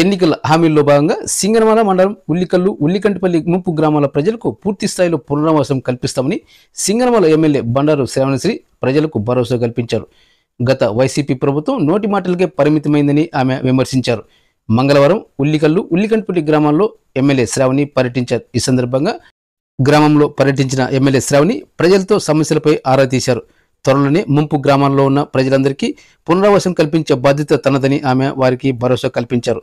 ఎన్నికల హామీల్లో భాగంగా సింగనమల మండలం ఉల్లికల్లు ఉల్లికంటిపల్లి ముంపు గ్రామాల ప్రజలకు పూర్తి స్థాయిలో పునరావాసం కల్పిస్తామని సింగనమల ఎమ్మెల్యే బండారు శ్రావణశ్రీ ప్రజలకు భరోసా కల్పించారు. గత వైసీపీ ప్రభుత్వం నోటి మాటలకే పరిమితమైందని ఆమె విమర్శించారు. మంగళవారం ఉల్లికల్లు ఉల్లికంటిపల్లి గ్రామాల్లో ఎమ్మెల్యే శ్రావణి పర్యటించారు. ఈ సందర్భంగా గ్రామంలో పర్యటించిన ఎమ్మెల్యే శ్రావణి ప్రజలతో సమస్యలపై ఆరా తీశారు. త్వరలోనే ముంపు గ్రామాల్లో ఉన్న ప్రజలందరికీ పునరావాసం కల్పించే బాధ్యత తనదని ఆమె వారికి భరోసా కల్పించారు.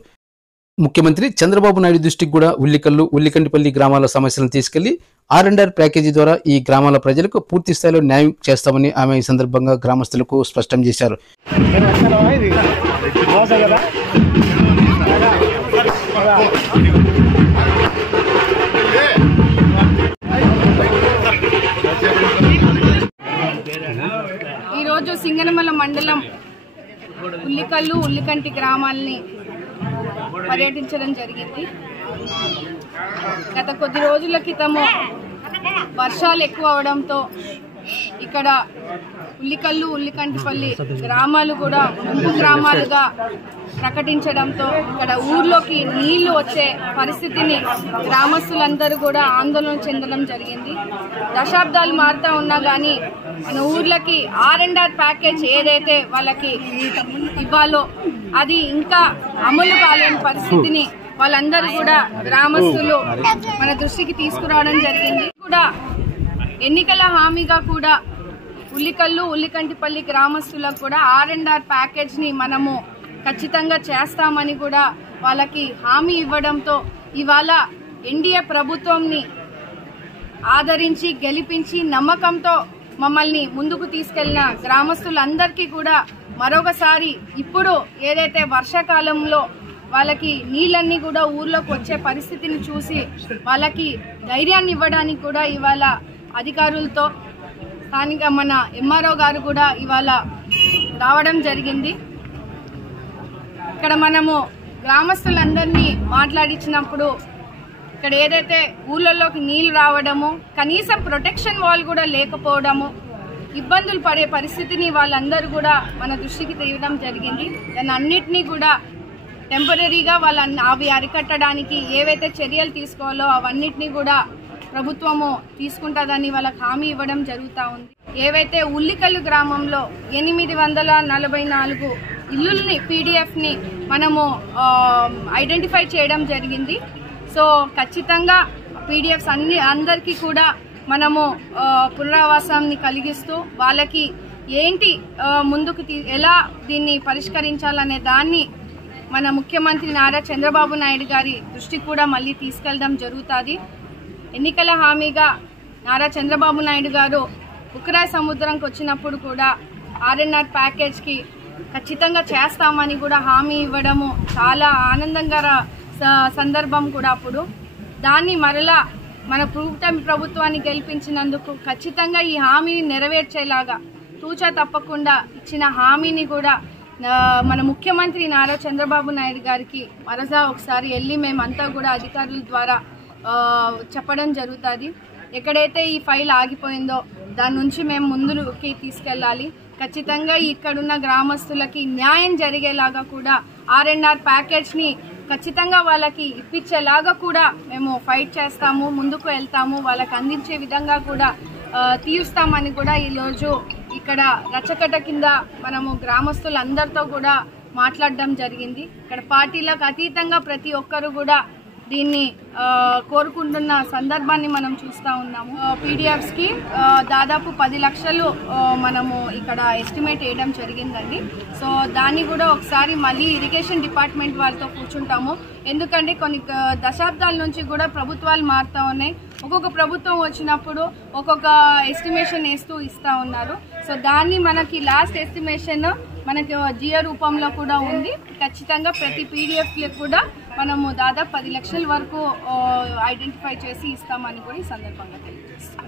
ముఖ్యమంత్రి చంద్రబాబు నాయుడు దృష్టికి కూడా ఉల్లికల్లు ఉల్లికంటిపల్లి గ్రామాల సమస్యలను తీసుకెళ్లి R&R ప్యాకేజీ ద్వారా ఈ గ్రామాల ప్రజలకు పూర్తి స్థాయిలో న్యాయం చేస్తామని ఆమె ఈ సందర్భంగా గ్రామస్తులకు స్పష్టం చేశారు. ఈరోజు సింగనమల మండలం ఉల్లికల్లు ఉల్లికంటి గ్రామాలని పర్యటించడం జరిగింది. గత కొద్ది రోజుల క్రితము వర్షాలు ఎక్కువ అవడంతో ఇక్కడ ఉల్లికల్లు ఉల్లికంటిపల్లి గ్రామాలు కూడా ముంపు గ్రామాలుగా ప్రకటించడంతో ఇక్కడ ఊర్లోకి నీళ్లు వచ్చే పరిస్థితిని గ్రామస్తులందరూ కూడా ఆందోళన చెందడం జరిగింది. దశాబ్దాలు మారుతా ఉన్నా కానీ మన ఊర్లకి R&R ప్యాకేజ్ ఏదైతే వాళ్ళకి ఇవ్వాలో అది ఇంకా అమలు కాలేని పరిస్థితిని వాళ్ళందరూ కూడా గ్రామస్తులు మన దృష్టికి తీసుకురావడం జరిగింది. కూడా ఎన్నికల హామీగా కూడా ఉల్లికల్లు ఉల్లికంటిపల్లి గ్రామస్తులకు కూడా R&R ప్యాకేజ్ ని మనము ఖచ్చితంగా చేస్తామని కూడా వాళ్ళకి హామీ ఇవ్వడంతో ఇవాళ ఎన్డీఏ ప్రభుత్వంని ఆదరించి గెలిపించి నమ్మకంతో మమ్మల్ని ముందుకు తీసుకెళ్లిన గ్రామస్తులందరికీ కూడా మరొకసారి ఇప్పుడు ఏదైతే వర్షాకాలంలో వాళ్ళకి నీళ్ళన్నీ కూడా ఊర్లోకి వచ్చే పరిస్థితిని చూసి వాళ్ళకి ధైర్యాన్ని ఇవ్వడానికి కూడా ఇవాళ అధికారులతో స్థానిక మన MRO గారు కూడా ఇవాళ రావడం జరిగింది. ఇక్కడ మనము గ్రామస్తులందరినీ మాట్లాడించినప్పుడు ఇక్కడ ఏదైతే ఊళ్ళల్లోకి నీళ్లు రావడము, కనీసం ప్రొటెక్షన్ వాల్ కూడా లేకపోవడము, ఇబ్బందులు పడే పరిస్థితిని వాళ్ళందరూ కూడా మన దృష్టికి తేవడం జరిగింది. దాన్ని అన్నిటినీ కూడా టెంపరీగా అవి అరికట్టడానికి ఏవైతే చర్యలు తీసుకోవాలో అవన్నిటినీ కూడా ప్రభుత్వము తీసుకుంటుందని వాళ్ళకి హామీ ఇవ్వడం జరుగుతూ ఉంది. ఏవైతే ఉల్లికల్లు గ్రామంలో 844 ఇల్లుల్ని PDFని మనము ఐడెంటిఫై చేయడం జరిగింది. సో ఖచ్చితంగా PDFs అందరికీ కూడా మనము పునరావాసాన్ని కలిగిస్తూ వాళ్ళకి ఏంటి ముందుకు ఎలా దీన్ని పరిష్కరించాలనే దాన్ని మన ముఖ్యమంత్రి నారా చంద్రబాబు నాయుడు గారి దృష్టికి కూడా మళ్ళీ తీసుకెళ్లడం జరుగుతుంది. ఎన్నికల హామీగా నారా చంద్రబాబు నాయుడు గారు ఉక్రాయ్ సముద్రంకి వచ్చినప్పుడు కూడా R&R ప్యాకేజ్కి ఖచ్చితంగా చేస్తామని కూడా హామీ ఇవ్వడము చాలా ఆనందంగా సందర్భం కూడా. అప్పుడు దాన్ని మరలా మన ప్రభుత్వాన్ని గెలిపించినందుకు ఖచ్చితంగా ఈ హామీని నెరవేర్చేలాగా తూచా తప్పకుండా ఇచ్చిన హామీని కూడా మన ముఖ్యమంత్రి నారా చంద్రబాబు నాయుడు గారికి మరలా ఒకసారి వెళ్ళి మేమంతా కూడా అధికారుల ద్వారా చెప్పడం జరుగుతుంది. ఎక్కడైతే ఈ ఫైల్ ఆగిపోయిందో దాని నుంచి మేము ముందుకి తీసుకెళ్ళాలి. ఖచ్చితంగా ఇక్కడున్న గ్రామస్తులకి న్యాయం జరిగేలాగా కూడా R&R ప్యాకేజ్ని ఖచ్చితంగా వాళ్ళకి ఇప్పించేలాగా కూడా మేము ఫైట్ చేస్తాము, ముందుకు వెళ్తాము, వాళ్ళకి అందించే విధంగా కూడా తీరుస్తామని కూడా ఈరోజు ఇక్కడ రచ్చకట్ట కింద మనము గ్రామస్తులందరితో కూడా మాట్లాడడం జరిగింది. ఇక్కడ పార్టీలకు అతీతంగా ప్రతి ఒక్కరు కూడా దీన్ని కోరుకుంటున్న సందర్భాన్ని మనం చూస్తూ ఉన్నాము. PDFsకి దాదాపు 10 లక్షలు మనము ఇక్కడ ఎస్టిమేట్ వేయడం జరిగిందండి. సో దాన్ని కూడా ఒకసారి మళ్ళీ ఇరిగేషన్ డిపార్ట్మెంట్ వాళ్ళతో కూర్చుంటాము. ఎందుకంటే కొన్ని దశాబ్దాల నుంచి కూడా ప్రభుత్వాలు మారుతూ ఉన్నాయి. ఒక్కొక్క ప్రభుత్వం వచ్చినప్పుడు ఒక్కొక్క ఎస్టిమేషన్ వేస్తూ ఇస్తూ ఉన్నారు. సో దాన్ని మనకి లాస్ట్ ఎస్టిమేషన్ మనకి జియో రూపంలో కూడా ఉంది. ఖచ్చితంగా ప్రతి PDFకి కూడా మనము దాదాపు 10 లక్షల వరకు ఐడెంటిఫై చేసి ఇస్తామని కూడా ఈ సందర్భంగా తెలియజేస్తాం.